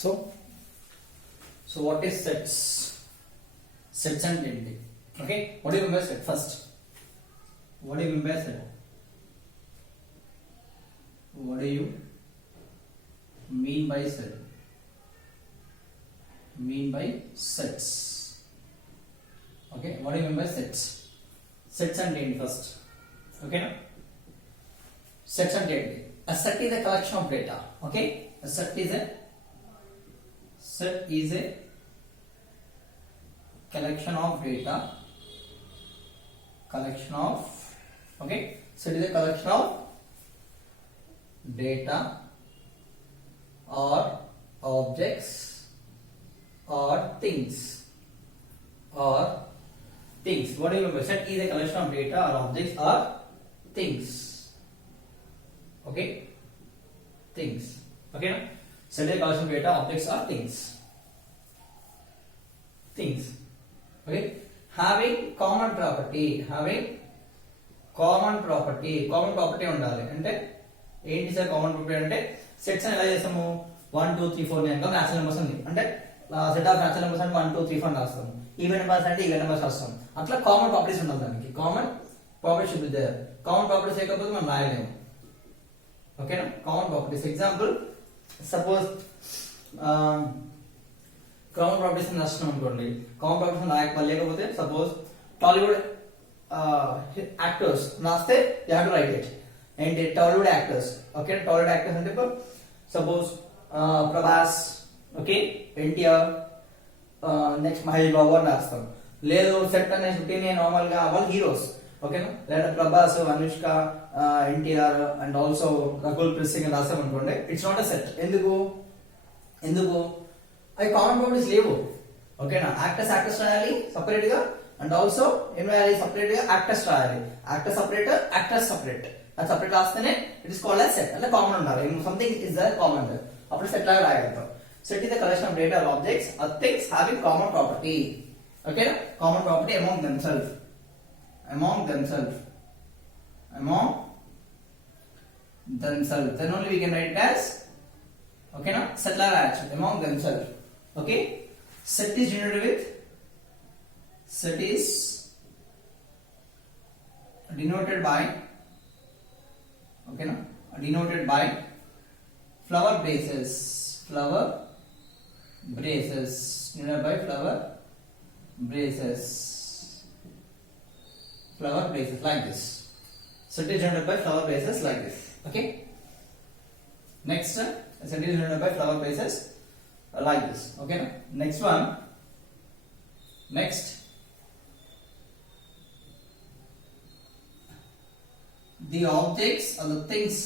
So, what is sets? Sets and entity. Okay, what do you mean by set first? What do you mean by set? What do you mean by set? Mean by sets. Okay, what do you mean by sets? Sets and entity first. Okay, now sets and entity. A set is a collection of data. Okay, a set is a collection of data. Okay, set is a collection of data or objects or things. What do you mean by set? Is a collection of data or objects or things. Okay, things. Okay, no? Set is a collection of data, objects or things. Okay, having common property. Common property ఉండాలి. అంటే ఏంటి sir common property అంటే సెట్స్ ఎలా చేస్తాము 1 2 3 4 కనుక natural numbers ఉంది అంటే set of natural numbers అంటే 1 2 3 4 రాస్తాము. ఈవెన్ నెంబర్స్ అంటే ఈవెన్ నెంబర్స్ రాస్తాం. అట్లా కామన్ ప్రాపర్టీస్ ఉండాలి. దానికి common property should be there. Common properties లేకపోతే మనం రాయలేము. ఓకేనా? Common properties example suppose common properties రాస్తున్నాం అనుకోండి. కామన్ ప్రాపర్టీస్ లేకపోతే సపోజ్ టాలీవుడ్ యాక్టర్స్ రాస్తే you have to write it. ఏంటి Tollywood actors. Okay, Tollywood actors అంటే ఇప్పుడు suppose Prabhas, okay, NTR, next Mahesh Babu అని రాస్తాం. లేదు సెట్ అనేది నార్మల్ గా వాళ్ళు హీరోస్. ఓకేనా? లేదా ప్రభాస్, అనుష్క, ఎన్టీఆర్ అండ్ ఆల్సో రకుల్ ప్రీత్ సింగ్ రాస్తాం అనుకోండి. It's not a set. ఎందుకు అవి కామన్ ప్రాపర్టీస్ లేవు. ఓకేనా? యాక్టర్స్ రాయాలి సపరేట్ గా అండ్ ఆల్సో ఏం రాయాలి సపరేట్ గా యాక్టర్స్ రాయాలి. Actor separate, actors separate. అది సపరేట్ రాస్తేనే it is called as set. అంటే కామన్ ఉండాలి. Something is the common. అప్పుడు సెట్ లాగా రాయగలుగుతాం. Set is the collection of data or objects or things having common property. Okay, common property among themselves. Then only we can write it as, okay, now set like action among themselves. Okay, set is denoted by, okay, now denoted by flower braces. Denoted by flower braces like this. Set is denoted by flower braces like this. Okay, next set is denoted by flower braces like this. Okay, next the objects or the things,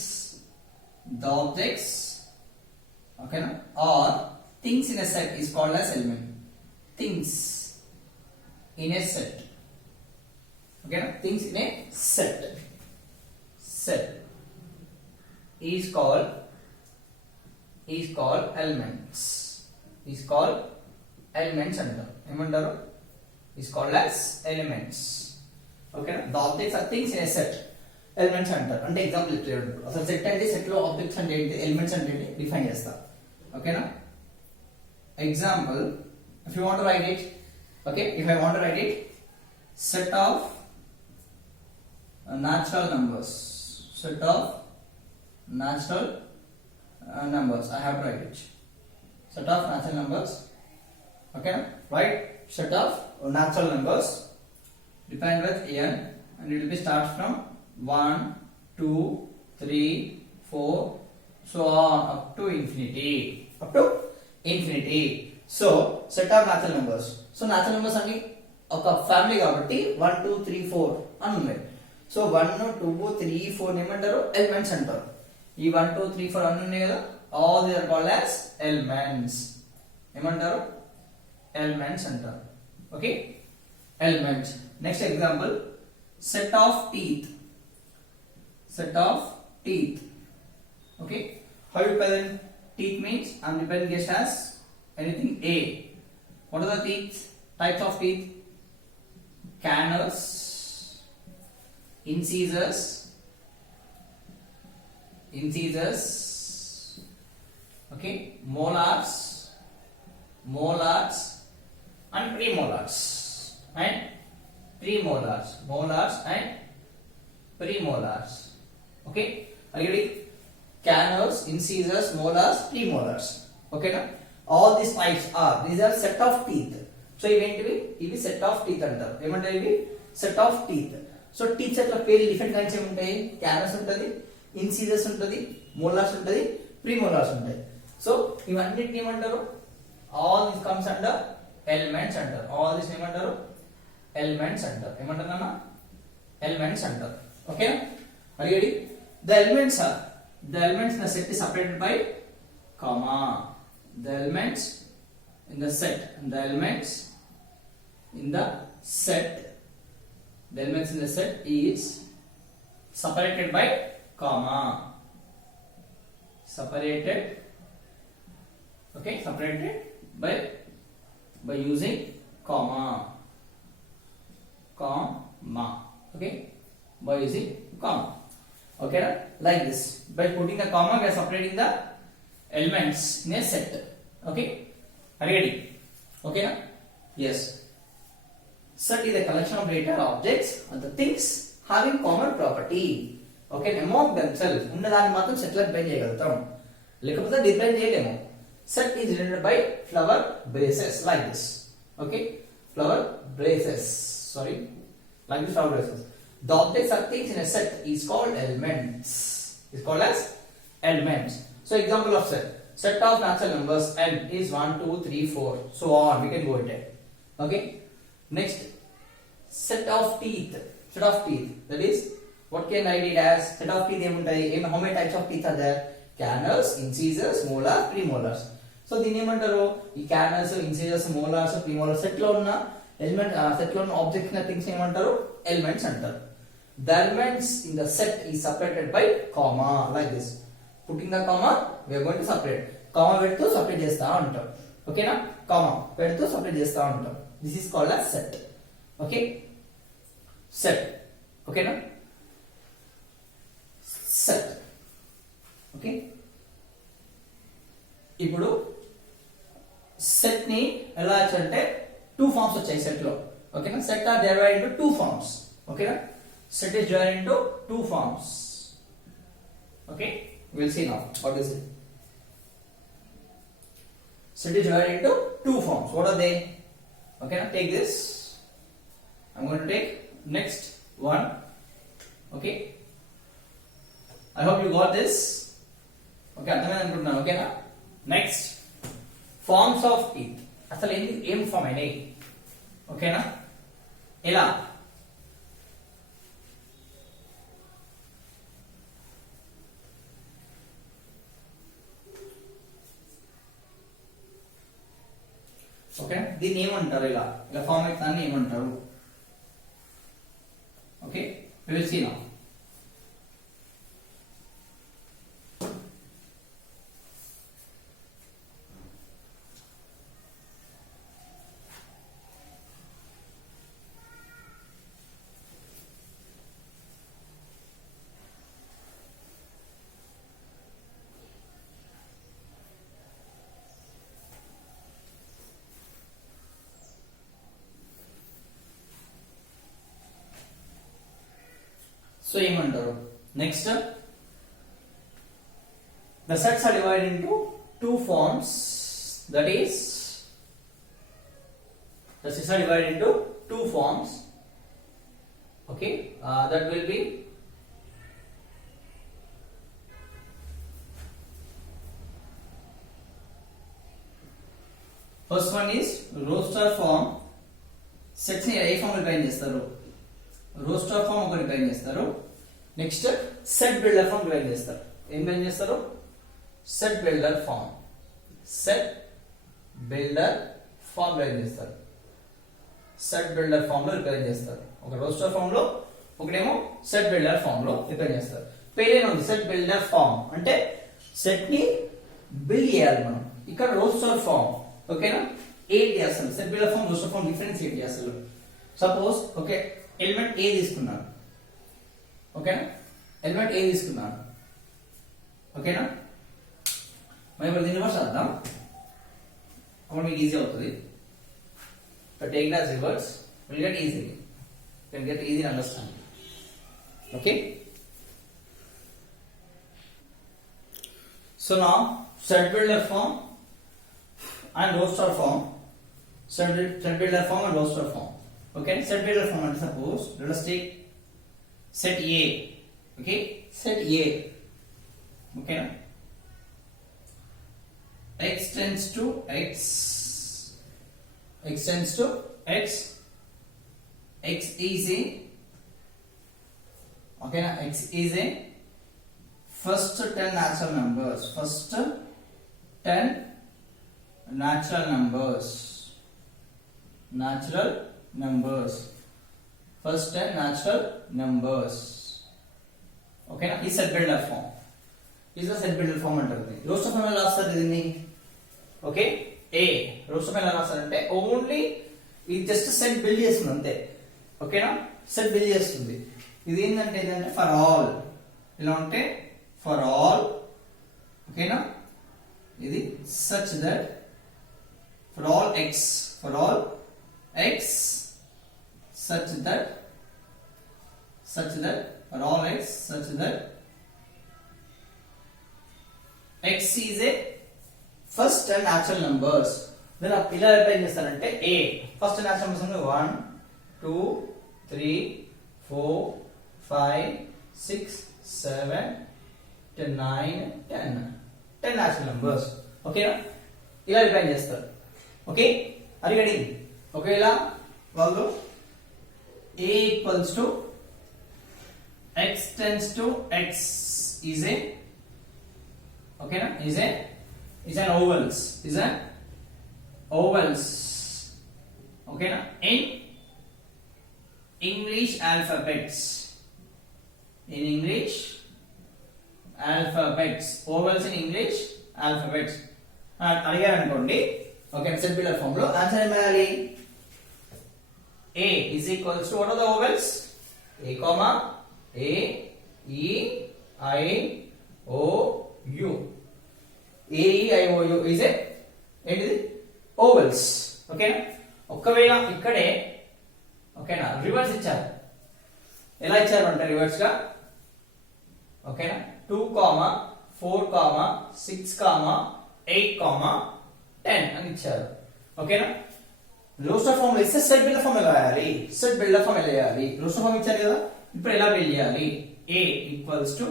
okay, or things in a set is called as element. Things in a set. Okay, things in a set is called elements. Antaru. Emantaru? Is called as elements. Okay, the objects are things in a set. Elements అంటారు. అంటే ఎగ్జాంపుల్ ఇచ్చాడు. అసలు సెట్ అంటే సెట్ లో ఆబ్జెక్ట్స్ అంటే ఏంటి, ఎలిమెంట్స్ అంటే ఏంటి డిఫైన్ చేస్తా. ఓకేనా? Example if you want to write it, okay, if I want to write it, set of natural numbers, I have to write it. Set of natural numbers. Okay, right? Set of natural numbers defined with n and it will be start from 1 2 3 4 so on up to infinity. So set of natural numbers. So natural numbers అన్ని ఒక ఫ్యామిలీ కాబట్టి 1 2 3 4 అని ఉన్నాయి. సో 1 2 3 4 ఏమంటారు, elements అంటారు. ఈ 1 2 3 4 అన్ని ఉన్నాయి కదా, all they are called as elements. ఏమంటారు, ఎలిమెంట్స్ అంటారు. Okay, elements. Next example set of teeth. Okay, how you present teeth means I'm representing just as anything A. What are the types of teeth? Canals, incisors, okay, molars, molars and premolars and premolars, molars and premolars. Okay, are you ready? Canals, incisors, molars, premolars. Okay na? All these types are, these are set of teeth. So ఇవేంటివి? ఇవి set of teeth అంటారు. ఏమంటారు ఇవి? Set of teeth. So teeth set లో పేర్లు different kinds ఏముంటాయి? క్యానల్స్ ఉంటది, ఇన్సిజర్స్ ఉంటది, మోలార్స్ ఉంటది, ప్రీమోలార్స్ ఉంటాయి. సో ఇవన్నిటిని ఏమంటారు? All this comes under elements అంటారు. ఆల్ దిస్ ఏమంటారు? ఎలిమెంట్స్ అంటారు. ఏమంటారు అన్న? ఎలిమెంట్స్ అంటారు. Okay, are you ready? The elements in the set is separated by comma. The elements in the set is separated by comma. Separated by using comma. Okay, by using comma. Okay, like this. By putting a comma, we are separating the elements in a set. Okay, are you ready? Okay na? Yes. Set is a collection of data or objects and the things having common property. Okay, among themselves. ఉన్నదాన్ని మాత్రం set లో డిఫైన్ చేయగలుగుతాం, లేకపోతే డిఫైన్ చేయలేము. Set is denoted by flower braces like this. Okay, flower braces. Like this flower braces. The objects or things in a set is called elements. Is called as elements. So example of set. Set of natural numbers n is 1, 2, 3, 4. So on. We can go ahead. Okay. Next, set of teeth. That is, what can I read as? Set of teeth. How many types of teeth are there? Canals, incisors, molars, premolars. So the name ఈ canals, incisors, molars, premolars set లో ఉన్న element, set లో ఉన్న objects na things ఏమంటారు? Elements అంటారు. The elements in the set is separated by comma like this. Putting the comma, we are going to separate. Comma పెడుతూ separate చేస్తా ఉంటాం. Okay na? Comma పెడుతూ separate చేస్తా ఉంటాం. This is called as set. Okay? Set. Okay na? Set. Okay? ఇప్పుడు set ని ఎలా అంటే టూ ఫార్మ్స్ వచ్చాయి సెట్ లో. ఓకేనా? Set are divided into two forms. ఓకేనా? Set is divided into two forms. Okay, we'll see now what is it. Set is divided into two forms. What are they? Okay, now take this. I'm going to take next one. Okay, I hope you got this. Okay, అర్థమైందనుకుంటున్నాను. ఓకేనా? Next, forms of teeth. అసలు ఏం ఫార్మ్ అయినాయి? ఓకేనా? ఎలా? ఓకే, దీన్ని ఏమంటారు? ఇలా ఫార్మ్ అయితే దాన్ని ఏమంటారు? Okay, we will see now. So ఏమంటారు? Next, the sets are divided into two forms. That is, the sets are divided into two forms. Okay, that will be first one is roster form. Sets ni ఏ form లో define చేస్తారు? Roster form ఒకటి define చేస్తారు. Next, set builder form define చేస్తారు. ఏం define చేస్తారు? Set builder form. Set builder form define చేస్తారు. Set builder form లో డిఫైన్ చేస్తారు. ఒక రోస్టర్ ఫామ్ లో, ఒకటేమో సెట్ బిల్డర్ ఫామ్ లో డిఫైన్ చేస్తారు. పేరే ఉంది, సెట్ బిల్డర్ ఫామ్ అంటే సెట్ ని బిల్డ్ చేయాలి మనం. ఇక్కడ రోస్టర్ ఫామ్. ఓకేనా? ఏంటి అసలు set builder form, roster form difference ఏంటి అసలు? సపోజ్ ఓకే, ఎలిమెంట్ ఏ తీసుకున్నాను. ఓకేనా? ఎలిమెంట్ ఏ తీసుకున్నాను. ఓకేనా? మరి ఇప్పుడు దీన్ని రివర్స్ చేద్దాం. అప్పుడు మీకు ఈజీ అవుతుంది. But take it as reverse, will get easily. You can get easy understanding. Okay. So now set builder form and roster form. Set builder form and roster form. Okay. Set builder form. And suppose let us take set A. Okay. Set A. Okay. X tends to X. X tends to X. X is a, okay na, X is a first 10 natural numbers. First 10 natural numbers. Natural numbers. First 10 natural numbers. Okay na, is set builder form. Is the set builder form అంటారు. Roster form ఎలా వస్తుంది దీన్ని? ఓకే, ఏ roster form ఎలా రాస్తారంటే ఓన్లీ ఇది just set build చేస్తుంది అంతే. ఓకేనా, సెట్ బిల్డ్ చేస్తుంది. ఇది ఏంటంటే ఫర్ ఆల్ ఇలా ఉంటే ఫర్ ఆల్. ఓకేనా, ఇది such that for all X, for all X such that for all X such that x is a first 10 natural numbers. Then ఇలా రిప్రజెంట్ చేస్తారంటే a ఫస్ట్ natural numbers అంటే 1 2 3 4 5 6 7 8 9 10 natural numbers. ఓకేనా, ఇలా రిప్రజెంట్ చేస్తారు. ఓకే, అది రెడీ. ఒకవేళ వాళ్ళు a equals to x tends to x is a, okay na, is an ovals, is an ovals. Okay na, in English alphabets, in English alphabets, ovals in English alphabets అడిగారు అనుకోండి. Okay, set builder form లో ఆన్సర్ ఏం రాయాలి? a is equals to what are the ovals? a comma a e i o u. a e i o u is a ఏంటిది? ovals. ఓకేనా, ఒకవేళ ఇక్కడే ఓకేనా రివర్స్ ఇచ్చారు. ఎలా ఇచ్చారు అంటే రివర్స్ గా ఓకేనా 2 4 6 8 10 అని ఇచ్చారు. ఓకేనా, రోస్టర్ ఫామ్ లో ఇస్తే సెట్ బిల్డర్ ఫామ్ ఎలా రాయాలి? సెట్ బిల్డర్ ఫామ్ ఎలా చేయాలి? రోస్టర్ ఫామ్ ఇచ్చారు కదా, ఇప్పుడు ఎలా బిల్డ్ చేయాలి? a ఈక్వల్స్ టు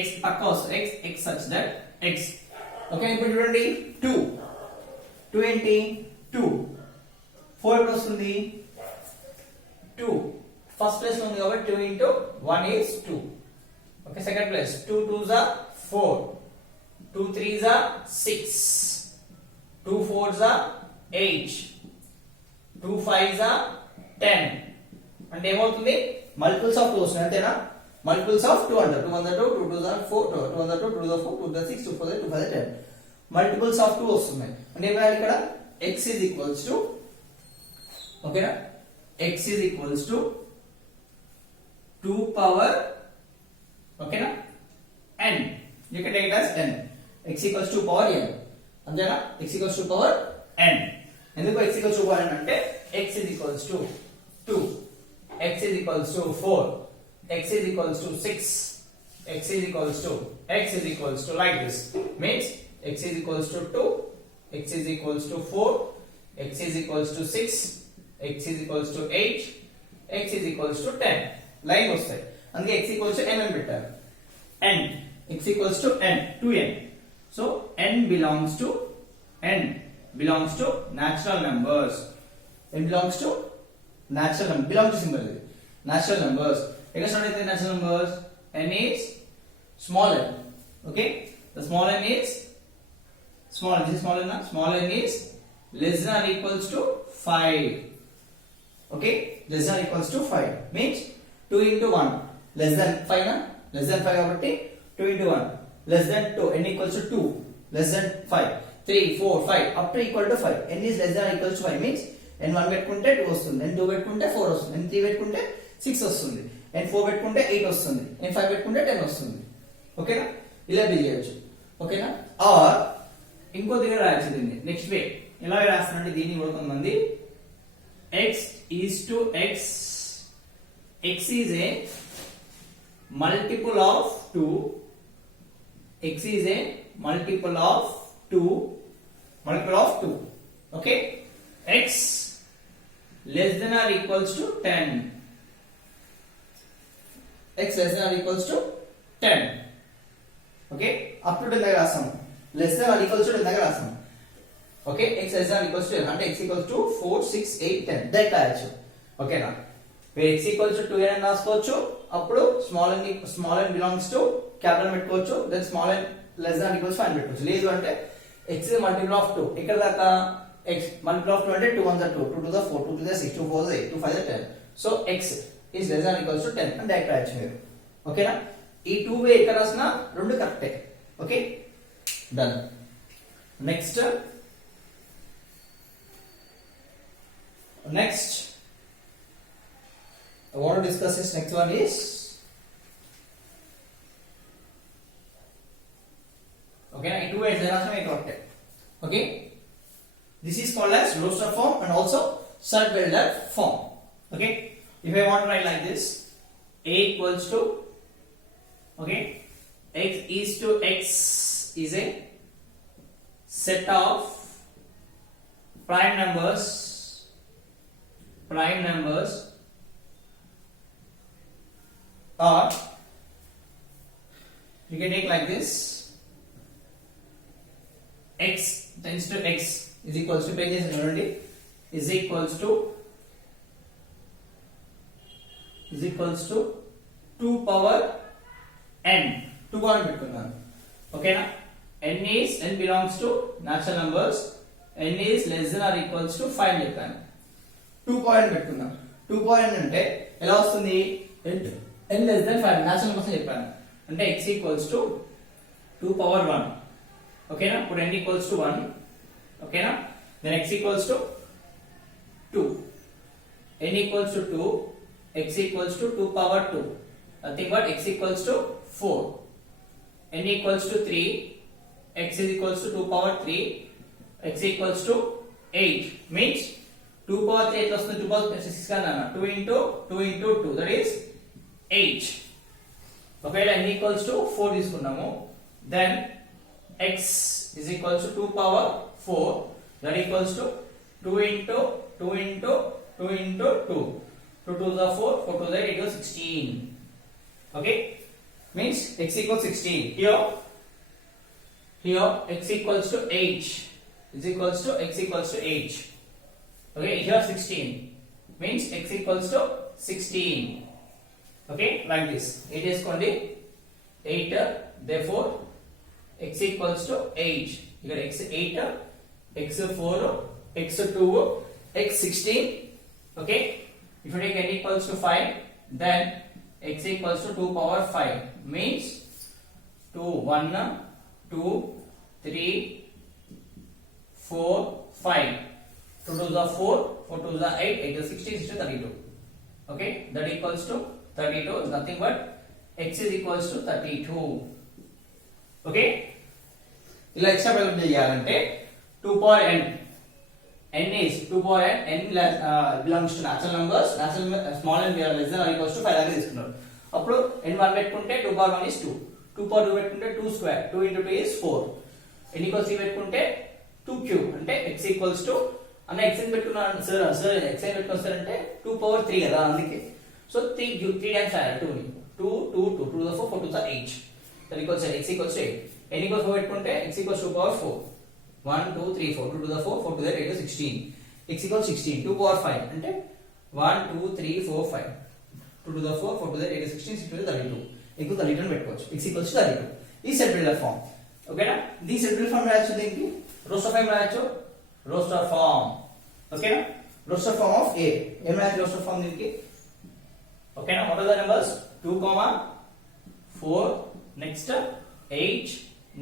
x పక్క వస్తుంది, x such that x. Okay, ఇప్పుడు చూడండి 2 ఏంటి? 2 4 ఎప్పుడు వస్తుంది? 2 ఫస్ట్ ప్లేస్ లో ఉంది కాబట్టి 2 into 1 is 2. Okay, second place 2 2s are 4, 2 3s are 6, 2 4s are 8, 2 5s are 10. అంటే ఏమవుతుంది? మల్టిపుల్స్ ఆఫ్ 2 వస్తుంది అంతేనా? మల్టిపుల్స్ ఆఫ్ 2 అంటారు. 2 1 2 2 2 4 2 1 2 2 4 2 6 2 4 2 5 10. మల్టిపుల్స్ ఆఫ్ 2 వస్తున్నాయి అంటే ఏం రాయాలి ఇక్కడ? x is equals to ఓకేనా, x is equals to 2 power ఓకేనా n. You can take it as n. x equals to power n అంతేనా? x equals to power n. ఎందుకు x equals to power n అంటే x is equals to 2, x is equals to 4, x is equals to 6, x is equals to like this. Means x is equals to 2, x is equals to 4, x is equals to 6, x is equals to 8, x is equals to 10. లైన్ వస్తాయి, అందుకే x equals to n అని పెట్టారు. n x equals to n 2n. So n belongs to natural numbers. n belongs to natural numbers. belong to symbol ఇది natural numbers. ఎక్కడ స్టార్ట్ అవుతాయి natural numbers? n is small n. Okay, the small n is small n. This is small n na? Small n is less than or equals to 5. Okay, less than or equals to 5 means 2 into 1 less than 5 na? Less than 5 కాబట్టి 2 into 1 less than 2. n equals to 2 less than 5 3 4 5 up to equal to 5. n is less than or equals to 5 means n1 పెట్టుకుంటే 2 వస్తుంది, n2 పెట్టుకుంటే 4 వస్తుంది, n3 పెట్టుకుంటే 6 వస్తుంది, n4 పెట్టుకుంటే 8 వస్తుంది, n5 పెట్టుకుంటే 10 వస్తుంది. ఓకేనా, ఇలా బిల్ చేయొచ్చు. ఓకేనా, ఆర్ ఇంకో దగ్గర రాయొచ్చు దీన్ని. నెక్స్ట్ వే ఎలా రాస్తానంటే దీన్ని కూడా కొంతమంది x is to x, x is a multiple of 2, x is a multiple of 2, okay, x less than or equals to 10, x less than or equals to 10, okay, up to 10 దగ్గర రాస్తాము, less than or equals to 10 దగ్గర రాస్తాము, okay, x less than or equals to 10 అంటే x equals to 4 6 8 10 దట్ రాయొచ్చు, ఓకేనా. x equals to 2 అని రాసుకోవచ్చు, అప్పుడు small n belongs to capital పెట్టుకోవచ్చు, then small n less than or equals to 5 పెట్టుకోవచ్చు. లేదు అంటే x is multiple of 2, ఇక్కడ దాకా x multiple of 2 అంటే 2 1 2, 2 to the 4, 2 to the 6, 2 4 8, 2 5 10, so x is less than or equals to 10 అని డైరెక్ట్ రాయొచ్చు మీరు, ఓకేనా. ఈ 2 వే ఎక్కడ రాసినా రెండు కరెక్టే, okay, done. Next I want to discuss this next one is, okay, in 2 ways there are some correct, okay. This is called as roster form and also Stud-Builder form, okay. If I want to write like this, a equals to, okay, x is to x is a set of prime numbers or you can take like this, x tends to x is equals to pages already is equals to 2 power n, 2 power పెట్టుకున్నాను, ఓకేనా. n belongs to natural numbers, n is less than or equals to 5 చెప్పాను, 2 power పెట్టుకున్నాను. 2 power అంటే ఎలా వస్తుంది, n less than 5 natural numbers చెప్పాను అంటే x equals to 2 power 1, ఓకేనా. ఇప్పుడు n equals to 1, ఓకేనా, then x equals to 2, n equals to 2, x equals to 2 power 2, nothing but x equals to 4, n equals to 3, x is equals to 2 power 3, x equals to 8, means 2 power 3 ఎట్లా వస్తుంది, 2 power 6 కన్నా 2 into 2 that is 8, ఒకవేళ n equals to 4 తీసుకున్నాము, then x is equals to 2 power 4 that equals to 2 into 2 into 2 into 2, 2 to the 4, 4 to the 8 equals 16, okay, means x equals 16. Here x equals to 8 is equals to x equals to 8, okay, here 16 means x equals to 16, okay, like this. It is called 8, therefore x equals to 8, here x 8, x 4, x 2, x 16, okay. If you take n equals to 5, then x equals to 2 power 5 means 2 1 2 3 4 5, 2 to the 4, 4 to the 8, 8 to 16, 6 to 32, okay, that equals to 32 is nothing but x is equals to 32, okay. ఇలా extra private చేయాలంటే 2 power n is 2 power n belongs to natural numbers, small n less than or equals to 5 దాకా తీసుకున్నారు, అప్పుడు n 1 పెట్టుకుంటే 2 power 1 is 2, 2 power 2 పెట్టుకుంటే 2 square, 2 into 2 is 4, n equals 3 పెట్టుకుంటే 2 cube అంటే x equals to అన్న x అని పెట్టుకున్నాను సార్ x అని పెట్టుకున్నారు అంటే 2 power 3 కదా, అందుకే సో 3 times 2 ని 2 2 2 to the 4, 4 to the 8 that equals x equals to 8, n equals 4 పెట్టుకుంటే x equals to 2 power 4, 1 2 3 4, 2 to the 4, 4 to the 8 is 16, x equals 16, 2 power 5 అంటే 1 2 3 4 5, 2 to the 4, 4 to the 8 is 16, 6 to the 32, equal 32 పెట్టుకోవచ్చు, x equals to 32. ఈ సెట్ బిల్డర్ ఫామ్, ఓకేనా. ఈ set builder form రాయొచ్చు, దీనికి roster form రాయొచ్చు, roster form, ఓకేనా. రోస్టర్ ఫామ్ ఆఫ్ a ఏం రాయొచ్చు రోస్టర్ ఫామ్ దీనికి, ఓకేనా. What are the numbers 2 4, next 8,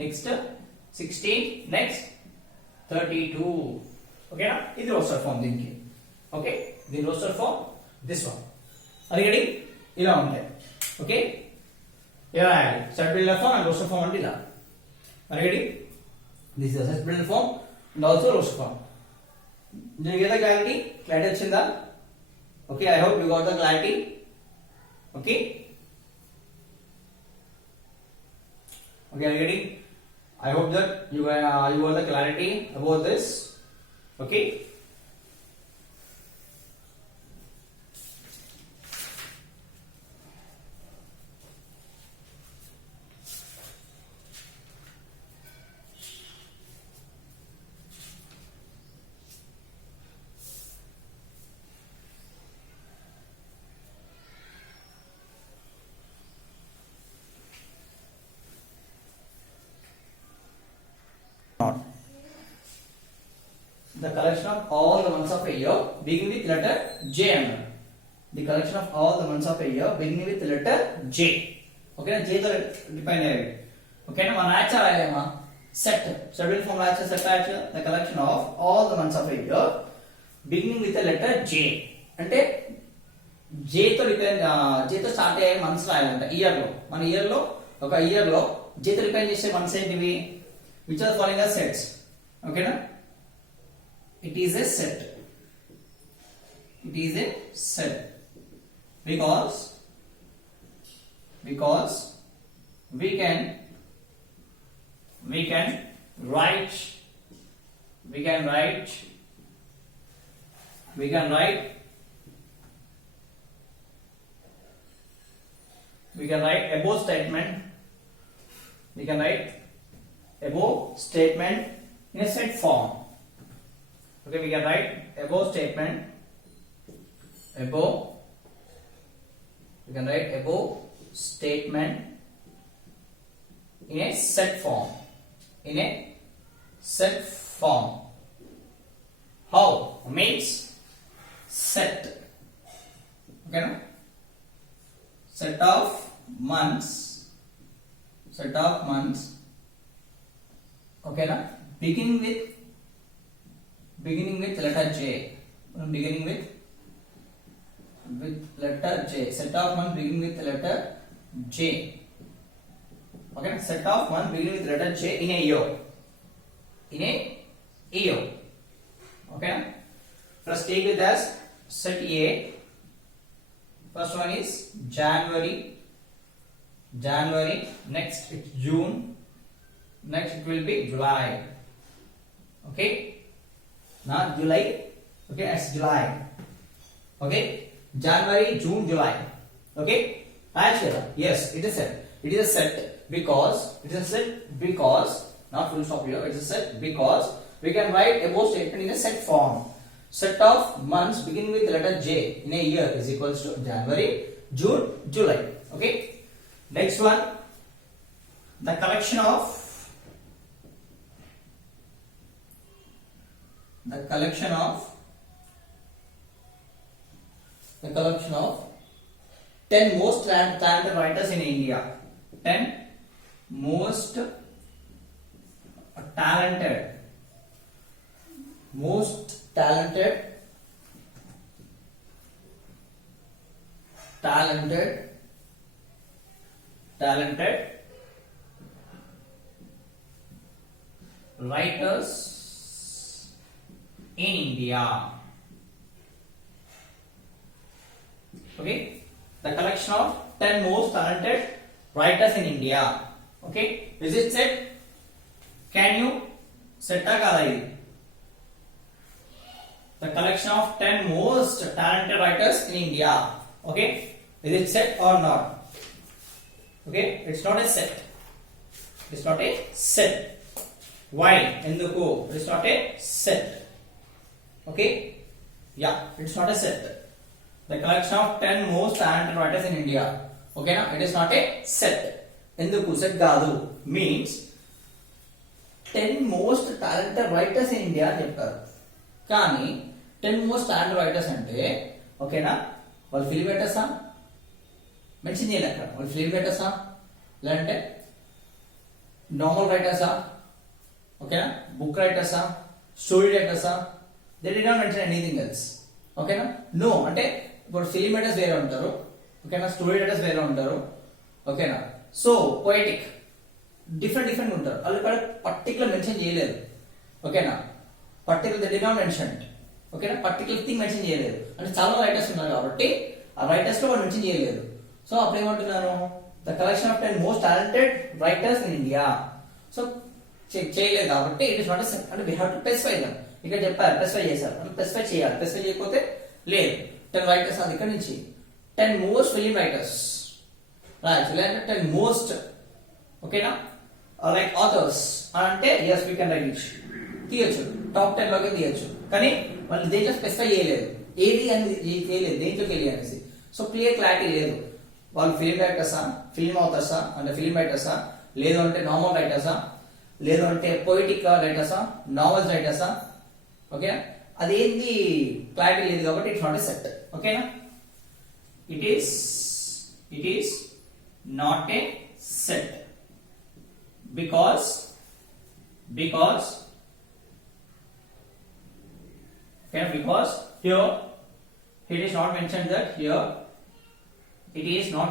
next 16, next 32, ఓకేనా. ఇది రోస్టర్ ఫామ్ దీనికి, ఓకే. దీని రోస్టర్ ఫామ్ దిస్ వన్, అది ఇలా ఉంటాయి, ఓకే. ఇలా రాయాలి set builder form and roster form అంటే ఇలా, మరి this is set builder form, and also Roscom. Did you get the clarity? Clarity వచ్చిందా? Okay, I hope you got the clarity. Okay. Okay, are you getting? I hope that you got the clarity about this. Okay. The collection of all the months of a year beginning with letter J. The collection of all the months of a year beginning with letter J. Okay, J to define it. Okay, now one answer set. Certain form set. The collection of all the months of a year beginning with the letter J. అంటే J తో J తో స్టార్ట్ అయ్యే మంత్స్ రాయాలంట ఇయర్ లో. మన ఇయర్ లో ఒక ఇయర్ లో J తో డిపెండ్ చేసే మంత్స్ ఏంటివి? Which are following as sets. Okay na? It is a set. It is a set because we can write above statement. We can write above statement in a set form. Okay, we can write above statement. We can write above statement in a set form. In a set form. How? Means set. Okay, no? Set of months. Okay, na? Beginning with letter J. Beginning with letter J. Set of months beginning with letter J. Okay, set of months beginning with letter J in a year. Okay, first take with us set A. First one is January. Next it's June. Next it will be July. Okay, not July. Okay, it's July. Okay, January, June, July. Okay, actually yes, it is set. It is a set because not full stop here. It is a set because we can write above statement in a set form. Set of months beginning with the letter J in a year is equals to January, June, July. Okay, next one, the collection of 10 most talented writers in India. 10 most talented writers in India. Okay, the collection of 10 most talented writers in India. Okay, is it set? Can you set the collection of 10 most talented writers in India? Okay, is it set or not? Okay, it's not a set. Why? Enduku? It is not a set. Okay, yeah, it's not a set. The collection of 10 most talented writers in India. Okay, now it is not a set. Enduku set gaadu means 10 most talented writers in India అని చెప్పారు. కానీ 10 most talented writers అంటే ఓకేనా, వాళ్ళు ఫిల్మ్ రైటర్సా మెన్షన్ చేయాలి అక్కడ. వాళ్ళు ఫిల్మ్ రైటర్సా లేదంటే నార్మల్ రైటర్సా, ఓకేనా, బుక్ రైటర్సా, స్టోరీ రైటర్సా? They did not mention anything else. ఓకేనా, నో అంటే ఇప్పుడు ఫిల్మ్ రైటర్స్ వేరే ఉంటారు, ఓకేనా, స్టోరీ రైటర్స్ వేరే ఉంటారు, ఓకేనా. సో పోయిటిక్ డిఫరెంట్ ఉంటారు, వాళ్ళు ఇక్కడ పర్టికులర్ మెన్షన్ చేయలేదు. ఓకేనా, particular they did not mention. ఓకేనా, పర్టికులర్ థింగ్ మెన్షన్ చేయలేదు. అంటే చాలా రైటర్స్ ఉన్నారు కాబట్టి ఆ రైటర్స్ లో వాళ్ళు మెన్షన్ చేయలేదు. సో అప్పుడు ఏమంటున్నాను, the collection of 10 most talented writers in India. So check చేయలేదు కాబట్టి ఇట్ ఇస్ నాట్ అంటే we have to specify them. ఇక్కడ చెప్పారు స్పెసిఫై చేశారు, అంటే స్పెసిఫై చేయాలి. స్పెసిఫై చేయకపోతే లేదు. 10 రైటర్స్ అది ఇక్కడ నుంచి 10 మోస్ట్ ఫిలిం రైటర్స్ రాయొచ్చు, లేదంటే 10 మోస్ట్ ఓకేనా లైక్ ఆథర్స్ అంటే as we can write it తీయొచ్చు, టాప్ 10 లోకి తీయొచ్చు. కానీ వాళ్ళు దేంట్లో స్పెసిఫై చేయలేదు, ఏది అని చేయలేదు, దేంట్లోకి వెళ్ళి అనేసి. సో క్లియర్ క్లారిటీ లేదు. వాళ్ళు ఫిలిం రైటర్సా, ఫిలిం ఆథర్సా అంటే ఫిలిం రైటర్సా, లేదు అంటే నార్మల్ రైటర్సా, లేదు అంటే పొయిటిక్ రైటర్సా, నావెల్స్ రైటర్సా. ఓకేనా, అదేంది క్లారిటీ లేదు కాబట్టి ఇట్స్ నాట్ ఎ సెట్. ఓకేనా, it is not a set because here it is not mentioned that here it is not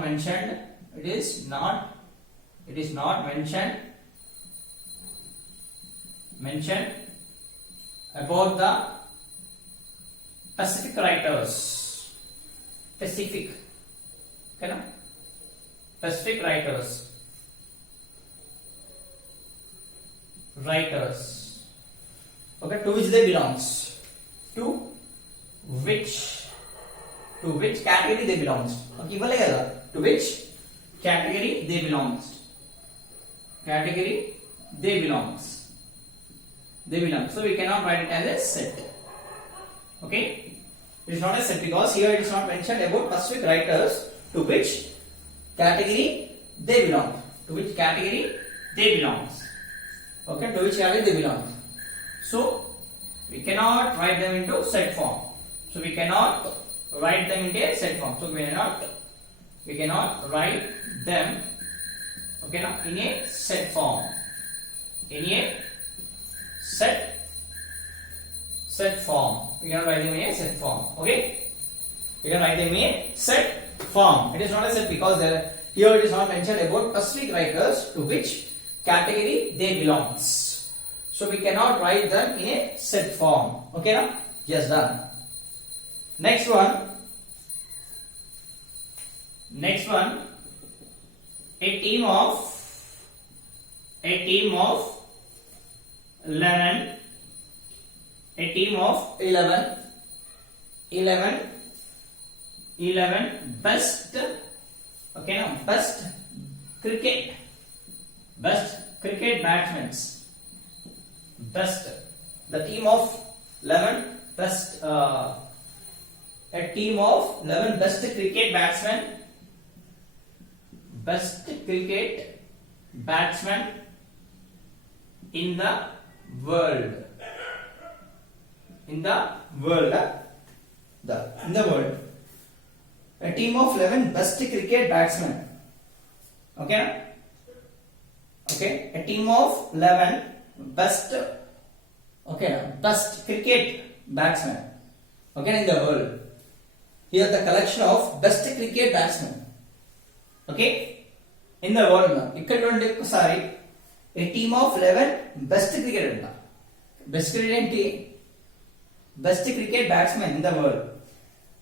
mentioned about the specific writers, specific writers, okay, to which they belongs, to which category they belongs. Okay, ఇవ్వలే కదా, to which category they belongs, so we cannot write it as a set. Okay, it is not a set because here it is not mentioned about specific writers to which category they belong, okay, to which category they belong. So we cannot write them into set form. We cannot write them in a set form. So we cannot write them, okay, now in a set form. In a set form. We cannot write them in a set form. Okay. We can write them in a set form. It is not a set because here it is not mentioned about specific writers to which category they belongs. So we cannot write them in a set form. Okay now? Yes, done. Next one, a team of 11 best, okay now, best cricket batsmen. The team of 11 best, a team of 11 best cricket batsmen in the world. A team of 11 best cricket batsmen. Okay, a team of 11 best cricket batsmen, okay, in the world. Here the collection of best cricket batsmen, okay, in the world. ఇక్కడ చూడండి ఒకసారి, a team of 11 best cricket అంట. Best cricket ఏంటి? Best cricket batsmen in the world.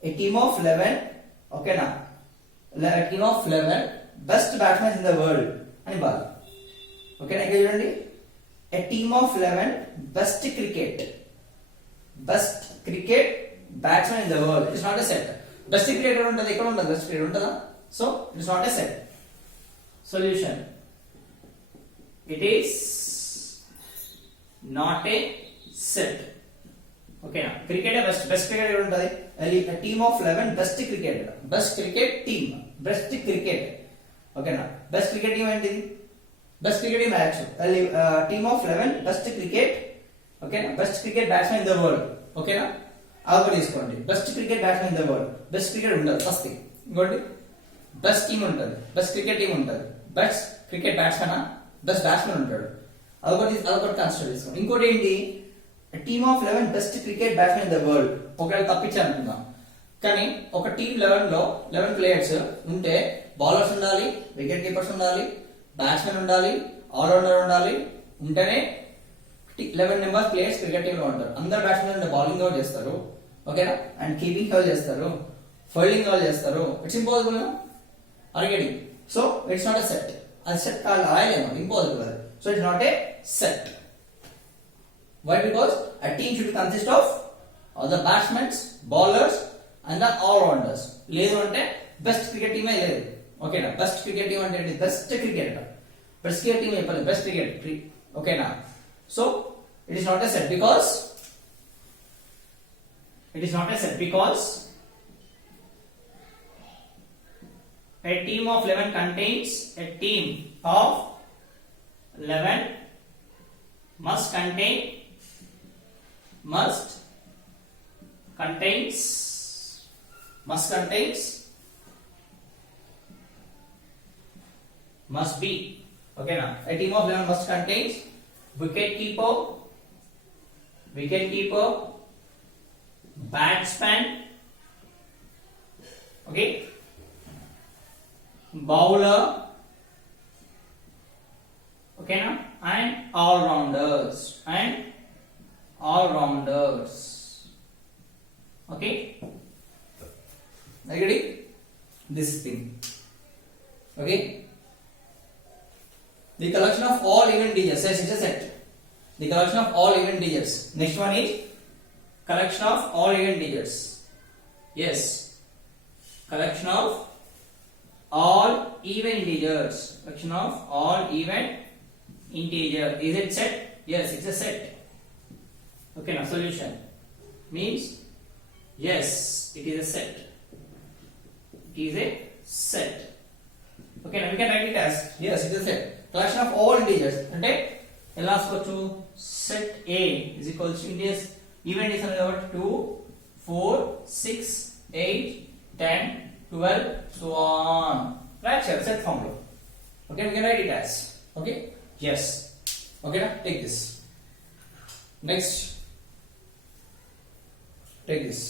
a team of 11, ఓకేనా, a team of 11 best batsmen in the world అని బాగా. ఓకేనా, ఇక్కడ చూడండి, a team of 11 best cricket batsmen in the world. It is not a set. Best cricket untadi, ekkada untadi best cricket untada? So it is not a set. Solution, it is not a set. Okay na, cricket best cricket untadi, a team of 11 best cricket team, best cricket. Okay na, best cricket team enti, best cricket team match, team of 11 best cricket, okay na, best cricket batsmen in the world. Okay na, already తీసుకోండి. Best cricket batsmen in the world, best cricket ఉండదు first thing. ఇంకోటి best team ఉంటుంది, best cricket team ఉంటుంది, best cricket batsmen best batsmen ఉంటాడు. అదొకటి consider చేసుకోండి. ఇంకోటి ఏంటి, team of 11 best cricket batsmen in the world. ఒకవేళ తప్పించాలనుకుందాం, కానీ ఒక టీమ్ 11 లో 11 ప్లేయర్స్ ఉంటే బౌలర్స్ ఉండాలి, వికెట్ కీపర్స్ ఉండాలి, బ్యాట్స్మెన్ ఉండాలి, ఆల్రౌండర్ ఉండాలి, ఉంటేనే 11 మెంబర్స్ ప్లేయర్స్ క్రికెట్ టీమ్ లో ఉంటారు. అందరు బ్యాట్స్మెన్ బౌలింగ్ అవుట్ చేస్తారు, ఓకేనా, అండ్ కీపింగ్ అవుట్ చేస్తారు, ఫీల్డింగ్ అవుట్ చేస్తారు. ఇట్స్ ఇంపాసిబుల్ అర్గెటింగ్. So it's not a set. అది సెట్ కాదు, రాయలేము, ఇంపాసిబుల్ అది. So it's not a set. Why? Because a team should consist of all the batsmen, bowlers and the all rounders. లేదు అంటే best cricket టీమే లేదు, ఓకేనా. బెస్ట్ క్రికెట్ టీమ్ అంటే best cricket, best cricket team చెప్పాలి, best cricket, ఓకేనా. So it is not a set because a team of 11 contains a team of 11 must be, okay na. A team of 11 must contains wicket keeper, batsman, okay, bowler, okay na, and all rounders, okay. Agree this thing, okay. The collection of all even digits, yes, it's a set. The collection of all even digits. Next one is collection of all even digits. Yes, collection of all even integers. Collection of all even integer. Is it set? Yes, it's a set. Okay, now solution means yes, it is a set. It is a set. Okay, now we can write it as yes, it is a set. Collection of all integers అంటే ఎలా రాసుకోవచ్చు? set A is equals to integers even integers about 2 4 6 8 10 12 so on, right? Set formula. Okay, we can write it as, okay, yes, okay na. Take this, next take this.